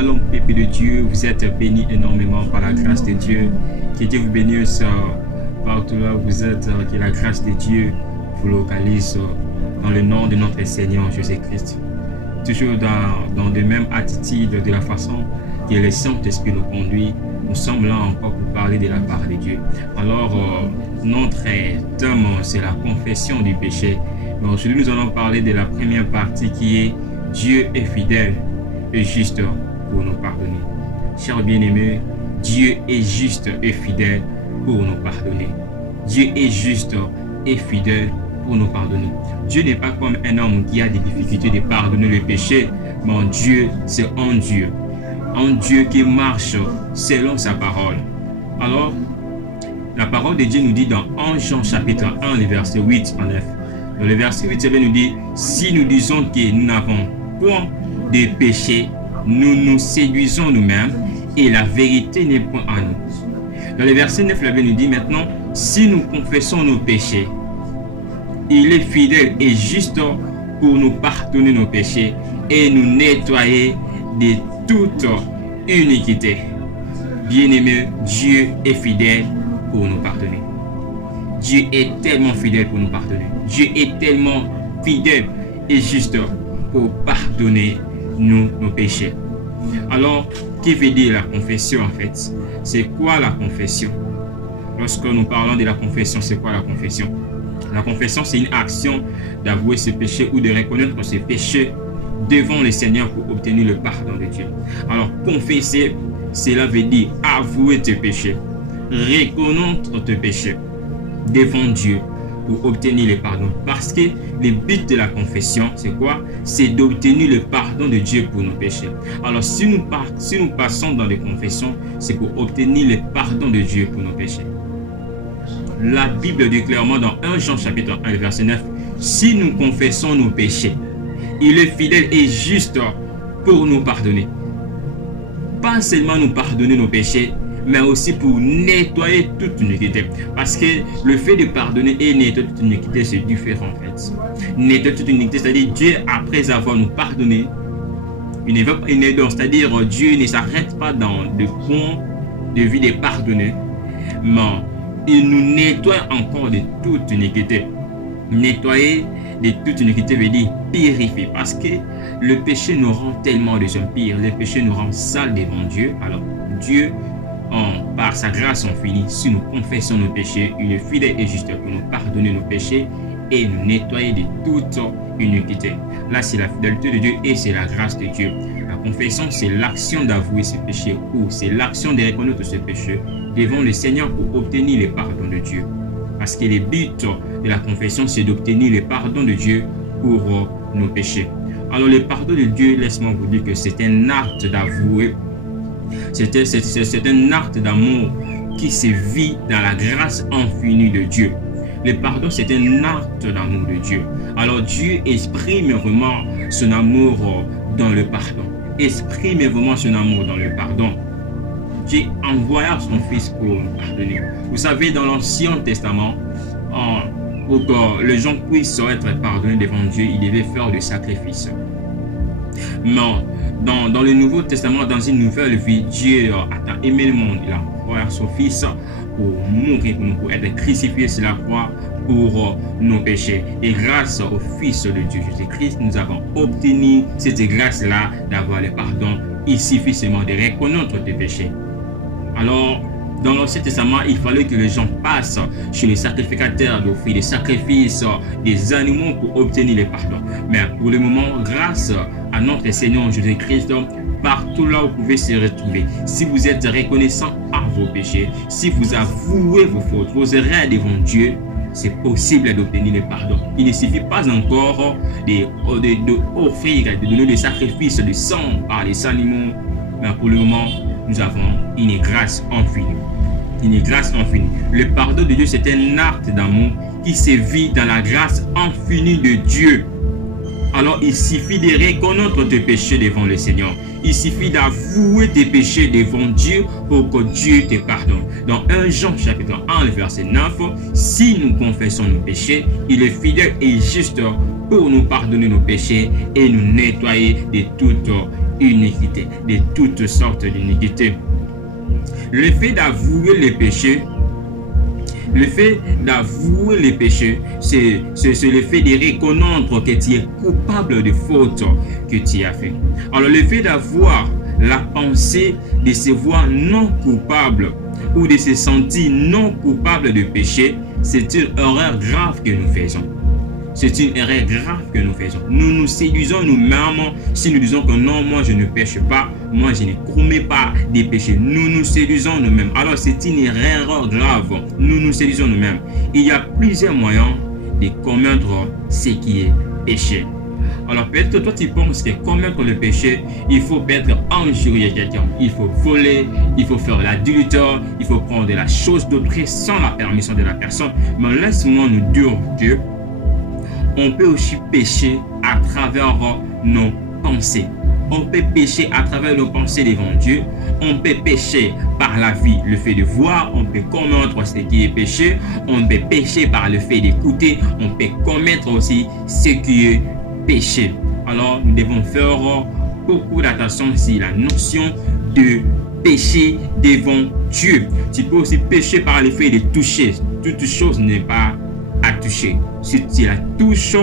Shalom, peuple de Dieu, vous êtes bénis énormément par la grâce de Dieu. Que Dieu vous bénisse partout là où vous êtes, que la grâce de Dieu vous localise dans le nom de notre Seigneur Jésus-Christ. Toujours dans de mêmes attitudes, de la façon que le Saint-Esprit nous conduit, nous sommes là encore pour parler de la part de Dieu. Alors, notre thème, c'est la confession du péché. Mais aujourd'hui, nous allons parler de la première partie qui est Dieu est fidèle et juste pour nous pardonner. Chers bien-aimés, Dieu est juste et fidèle pour nous pardonner. Dieu est juste et fidèle pour nous pardonner. Dieu n'est pas comme un homme qui a des difficultés de pardonner le péché, mais Dieu, c'est un Dieu qui marche selon sa parole. Alors, la parole de Dieu nous dit dans 1 Jean chapitre 1, le verset 8 à 9. Dans le verset 8, ça nous dit, si nous disons que nous n'avons point de péché, nous nous séduisons nous-mêmes et la vérité n'est point en nous. Dans le verset 9, la Bible nous dit maintenant, si nous confessons nos péchés, il est fidèle et juste pour nous pardonner nos péchés et nous nettoyer de toute iniquité. Bien-aimé, Dieu est fidèle pour nous pardonner. Dieu est tellement fidèle pour nous pardonner. Dieu est tellement fidèle et juste pour pardonner nos péchés. Alors, que veut dire la confession en fait? C'est quoi la confession? Lorsque nous parlons de la confession, c'est quoi la confession? La confession, c'est une action d'avouer ses péchés ou de reconnaître ses péchés devant le Seigneur pour obtenir le pardon de Dieu. Alors, confesser, cela veut dire avouer tes péchés, reconnaître tes péchés devant Dieu pour obtenir le pardon. Parce que le but de la confession, c'est quoi? C'est d'obtenir le pardon de Dieu pour nos péchés. Alors, si nous passons dans les confessions, c'est pour obtenir le pardon de Dieu pour nos péchés. La Bible dit clairement dans 1 Jean chapitre 1, verset 9, si nous confessons nos péchés, il est fidèle et juste pour nous pardonner. Pas seulement nous pardonner nos péchés, mais aussi pour nettoyer toute iniquité. Parce que le fait de pardonner et nettoyer toute iniquité, c'est différent en fait. Nettoyer toute iniquité, c'est-à-dire Dieu, après avoir nous pardonné, c'est-à-dire Dieu ne s'arrête pas dans le point de vue de pardonner, mais il nous nettoie encore de toute iniquité. Nettoyer de toute iniquité veut dire purifier. Parce que le péché nous rend tellement des hommes pires. Le péché nous rend sales devant Dieu. Alors Dieu, par sa grâce infinie, si nous confessons nos péchés, il est fidèle et juste pour nous pardonner nos péchés et nous nettoyer de toute iniquité. Là, c'est la fidélité de Dieu et c'est la grâce de Dieu. La confession, c'est l'action d'avouer ses péchés ou c'est l'action de reconnaître ses péchés devant le Seigneur pour obtenir le pardon de Dieu. Parce que le but de la confession, c'est d'obtenir le pardon de Dieu pour nos péchés. Alors, le pardon de Dieu, laisse-moi vous dire que c'est un acte d'avouer. C'est un acte d'amour qui se vit dans la grâce infinie de Dieu. Le pardon, c'est un acte d'amour de Dieu. Alors, Dieu exprime vraiment son amour dans le pardon. Exprime vraiment son amour dans le pardon. Dieu envoya son Fils pour nous pardonner. Vous savez, dans l'Ancien Testament, pour que les gens puissent être pardonnés devant Dieu, ils devaient faire des sacrifices. Mais dans le Nouveau Testament, dans une nouvelle vie, Dieu a aimé le monde. Il a envoyé son Fils pour mourir pour nous, pour être crucifié sur la croix pour nos péchés. Et grâce au Fils de Dieu, Jésus-Christ, nous avons obtenu cette grâce-là d'avoir le pardon. Il suffit seulement de reconnaître tes péchés. Alors, dans l'Ancien Testament, il fallait que les gens passent chez les sacrificateurs d'offrir des sacrifices, des animaux pour obtenir le pardon. Mais pour le moment, grâce à notre Seigneur Jésus-Christ, partout là où vous pouvez se retrouver, si vous êtes reconnaissant à vos péchés, si vous avouez vos fautes, vos erreurs devant Dieu, c'est possible d'obtenir le pardon. Il ne suffit pas encore d'offrir, de donner des sacrifices de sang par les animaux, mais pour le moment, nous avons une grâce infinie. Une grâce infinie. Le pardon de Dieu, c'est un acte d'amour qui se vit dans la grâce infinie de Dieu. Alors, il suffit de reconnaître tes péchés devant le Seigneur. Il suffit d'avouer tes péchés devant Dieu pour que Dieu te pardonne. Dans 1 Jean chapitre 1, verset 9, si nous confessons nos péchés, il est fidèle et juste pour nous pardonner nos péchés et nous nettoyer de toute iniquités, de toutes sortes d'iniquités. Le fait d'avouer les péchés, c'est le fait de reconnaître que tu es coupable de fautes que tu as fait. Alors le fait d'avoir la pensée de se voir non coupable ou de se sentir non coupable de péché, c'est une erreur grave que nous faisons. C'est une erreur grave que nous faisons. Nous nous séduisons nous-mêmes si nous disons que non, moi je ne pêche pas, moi je ne commets pas des péchés. Nous nous séduisons nous-mêmes. Alors c'est une erreur grave. Nous nous séduisons nous-mêmes. Il y a plusieurs moyens de commettre ce qui est péché. Alors peut-être que toi tu penses que commettre le péché, il faut peut-être injurier quelqu'un, il faut voler, il faut faire l'adultère, il faut prendre de la chose d'autrui sans la permission de la personne. Mais laisse-moi nous dire que on peut aussi pécher à travers nos pensées. On peut pécher à travers nos pensées devant Dieu. On peut pécher par la vie, le fait de voir. On peut commettre ce qui est péché. On peut pécher par le fait d'écouter. On peut commettre aussi ce qui est péché. Alors, nous devons faire beaucoup d'attention sur la notion de péché devant Dieu. Tu peux aussi pécher par le fait de toucher. Toute chose n'est pas à toucher. Si tu la touches,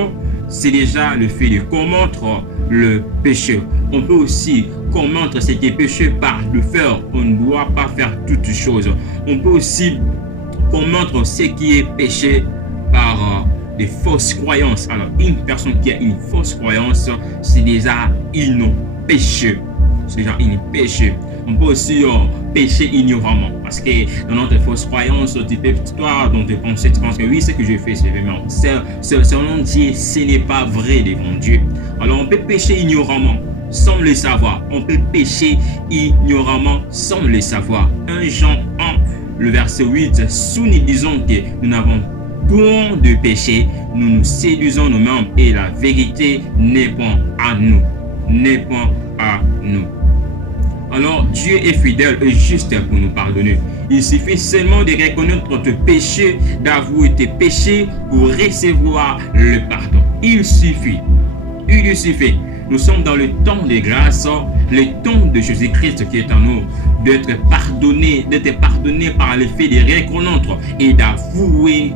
c'est déjà le fait de commettre le péché. On peut aussi commettre ce qui est péché par le faire. On ne doit pas faire toutes choses. On peut aussi commettre ce qui est péché par des fausses croyances. Alors, une personne qui a une fausse croyance, c'est déjà une péché. C'est déjà une péché. On peut aussi pécher ignoramment. Parce que dans notre fausse croyance, toi, dans tes pensées, tu penses que oui, ce que je fais, c'est vraiment. Selon Dieu, ce n'est pas vrai devant Dieu. Alors, on peut pécher ignoramment sans le savoir. On peut pécher ignoramment sans le savoir. 1 Jean 1, le verset 8, sous nous disons que nous n'avons point de péché, nous nous séduisons nous-mêmes et la vérité n'est point à nous. N'est point à nous. Alors Dieu est fidèle et juste pour nous pardonner. Il suffit seulement de reconnaître notre péché, d'avouer tes péchés pour recevoir le pardon. Il suffit. Nous sommes dans le temps de grâce, le temps de Jésus-Christ qui est en nous, d'être pardonné par le fait de reconnaître et d'avouer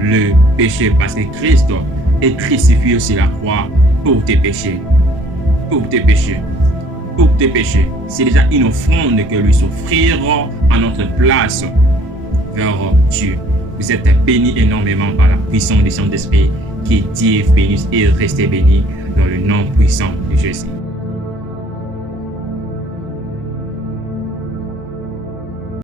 le péché, parce que Christ est crucifié sur la croix pour tes péchés. Pour tes péchés. Pour tes péchés. C'est déjà une offrande que lui s'offrira à notre place vers Dieu. Vous êtes bénis énormément par la puissance du Saint-Esprit. Que Dieu bénisse et restez bénis dans le nom puissant de Jésus.